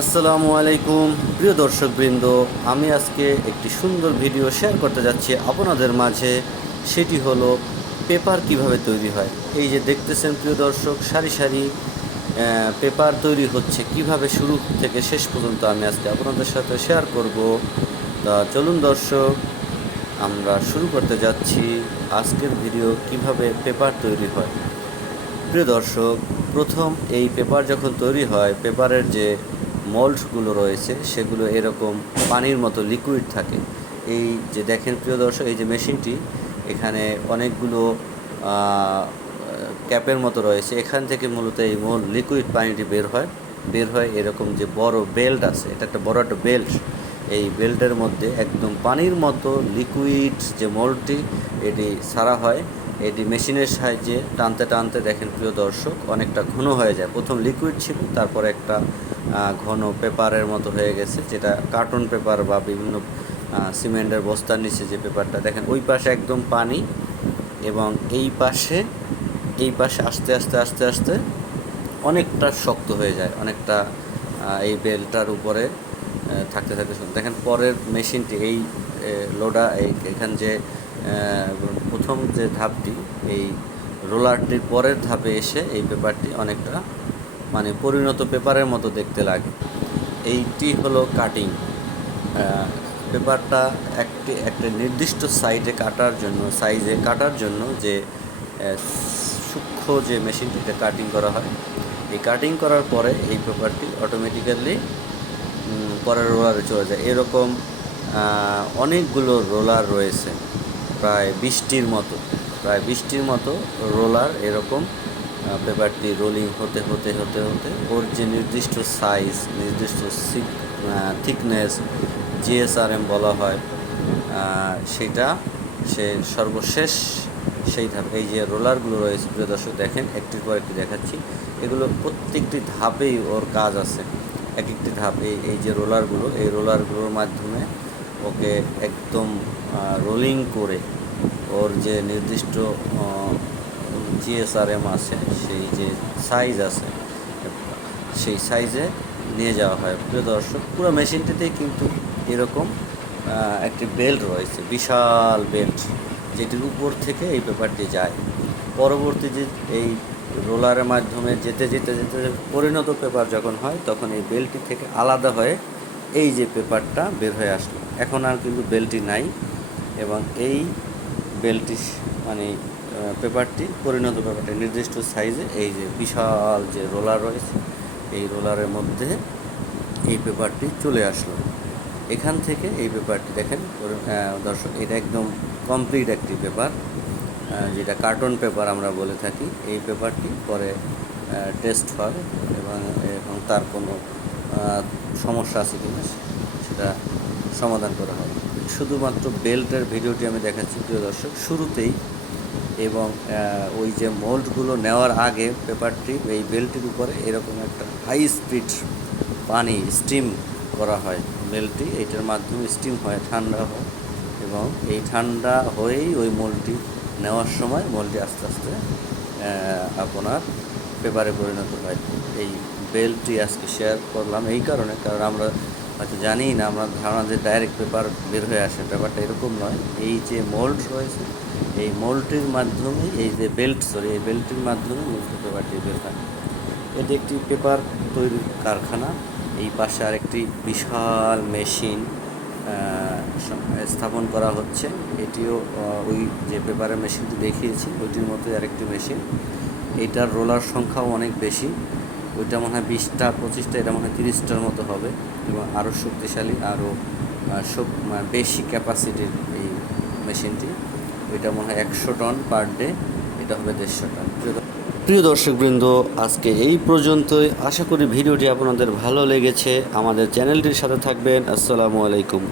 আসসালামু আলাইকুম প্রিয় দর্শকবৃন্দ, আমি আজকে একটি সুন্দর ভিডিও শেয়ার করতে যাচ্ছি আপনাদের মাঝে। সেটি হলো পেপার কিভাবে তৈরি হয়। এই যে দেখতেছেন প্রিয় দর্শক, সারি সারি পেপার তৈরি হচ্ছে কিভাবে শুরু থেকে শেষ পর্যন্ত আমি আজকে আপনাদের সাথে শেয়ার করব। তা চলুন দর্শক, আমরা শুরু করতে যাচ্ছি আজকের ভিডিও কিভাবে পেপার তৈরি হয়। প্রিয় দর্শক, প্রথম এই পেপার যখন তৈরি হয়, পেপারের যে মোল্ডগুলো রয়েছে সেগুলো এরকম পানির মতো লিকুইড থাকে। এই যে দেখেন প্রিয় দর্শক, এই যে মেশিনটি, এখানে অনেকগুলো ক্যাপের মতো রয়েছে। এখান থেকে মূলত এই লিকুইড পানিটি বের হয় এরকম যে বড় বেল্ট আছে, এটা একটা বড় একটা বেল্ট। এই বেল্টের মধ্যে একদম পানির মতো লিকুইড যে মোল্ডটি, এটি ছাড়া হয়। এটি মেশিনের সাহায্যে টানতে টানতে দেখেন প্রিয় দর্শক অনেকটা ঘন হয়ে যায়। প্রথম লিকুইড ছিল, তারপর একটা ঘন পেপারের মতো হয়ে গেছে, যেটা কার্টুন পেপার বা বিভিন্ন সিমেন্টের বস্তার নিচে যে পেপারটা দেখেন, ওই পাশে একদম পানি, এবং এই পাশে আস্তে আস্তে আস্তে আস্তে অনেকটা শক্ত হয়ে যায়, অনেকটা এই বেলটার উপরে থাকতে থাকতে দেখেন পরের মেশিনটি, এই এখান যে প্রথম যে ধাপটি, এই রোলারটির পরের ধাপে এসে এই পেপারটি অনেকটা মানে পরিণত পেপারের মতো দেখতে লাগে। এইটি হলো কাটিং। পেপারটা একটা নির্দিষ্ট সাইজে কাটার জন্য যে সূক্ষ্ম যে মেশিনটিতে কাটিং করা হয়, এই কাটিং করার পরে এই পেপারটি অটোমেটিক্যালি পরের রোলারে চলে যায়। এরকম অনেকগুলো রোলার রয়েছে, প্রায় 20টির মতো রোলার। এরকম পেপারটি রোলিং হতে হতে হতে হতে ওর যে নির্দিষ্ট সাইজ, নির্দিষ্ট থিকনেস, জিএসআরএম বলা হয়, সেটা সর্বশেষ সেই ধাপ। এই যে রোলারগুলো রয়েছে প্রিয় দর্শক, দেখেন একটির পর একটি দেখাচ্ছি। এগুলো প্রত্যেকটি ধাপেই ওর কাজ আছে। এক একটি ধাপে এই যে এই রোলারগুলোর মাধ্যমে ওকে একদম রোলিং করে ওর যে নির্দিষ্ট জিএসআরএম আছে, সেই যে সাইজ আছে, সেই সাইজে নিয়ে যাওয়া হয়। প্রিয় দর্শক, পুরো মেশিনটিতেই কিন্তু এরকম একটি বেল্ট রয়েছে, বিশাল বেল্ট, যেটির উপর থেকে এই পেপারটি যায়। পরবর্তী যে এই রোলারের মাধ্যমে যেতে যেতে যেতে পরিণত পেপার যখন হয়, তখন এই বেল্টটি থেকে আলাদা হয়ে এই যে পেপারটা বের হয়ে আসলো। এখন আর কিন্তু বেল্টটি নাই, এবং এই বেল্টটি মানে পরিণত পেপারটি নির্দিষ্ট সাইজে, এই যে বিশাল যে রোলার রয়েছে, এই রোলারের মধ্যে এই পেপারটি চলে আসলো। এখান থেকে এই পেপারটি দেখেন দর্শক, এটা একদম কমপ্লিট একটি পেপার, যেটা কার্টুন পেপার আমরা বলে থাকি। এই পেপারটি পরে টেস্ট হয়, এবং তার কোনো সমস্যা আছে কিনা সেটা সমাধান করা হয়। শুধুমাত্র বেল্টের ভিডিওটি আমি দেখাচ্ছি প্রিয় দর্শক শুরুতেই, এবং ওই যে মোল্ডগুলো নেওয়ার আগে পেপারটি এই বেল্টের উপরে এরকম একটা হাই স্পিড পানি স্টিম করা হয়। বেল্টটি এইটার মাধ্যমে স্টিম হয়, ঠান্ডা হয়, এবং এই ঠান্ডা হয়েই ওই মোল্ডটি নেওয়ার সময় মোল্ডটি আস্তে আস্তে আপনার পেপারে পরিণত হয়। এই বেল্টটি আজকে শেয়ার করলাম এই কারণে, কারণ আমরা হয়তো জানিই না, আমরা ধারণা যে ডাইরেক্ট পেপার বের হয়ে আসে, পেপারটা এরকম নয়। এই যে মোল্ড রয়েছে, এই মোল্ডটির মাধ্যমে এই বেল্টটির মাধ্যমে মূলত পেপারটি বের হয়। এটি একটি পেপার তৈরির কারখানা। এই পাশে আরেকটি বিশাল মেশিন স্থাপন করা হচ্ছে। এটিও ওই যে পেপারের মেশিনটি দেখিয়েছি ওইটির মতোই আরেকটি মেশিন। এইটার রোলার সংখ্যাও অনেক বেশি, ওইটা মনে হয় 20টা 25টা, এটা মনে হয় 30টার মতো হবে, এবং আরও শক্তিশালী, আরও বেশি ক্যাপাসিটির এই মেশিনটি। এটা মনে হয় 100 টন পার ডে, এটা হবে 150 টন। প্রিয় দর্শকবৃন্দ, আজকে এই পর্যন্তই। আশা করি ভিডিওটি আপনাদের ভালো লেগেছে। আমাদের চ্যানেলটির সাথে থাকবেন। আসসালামু আলাইকুম।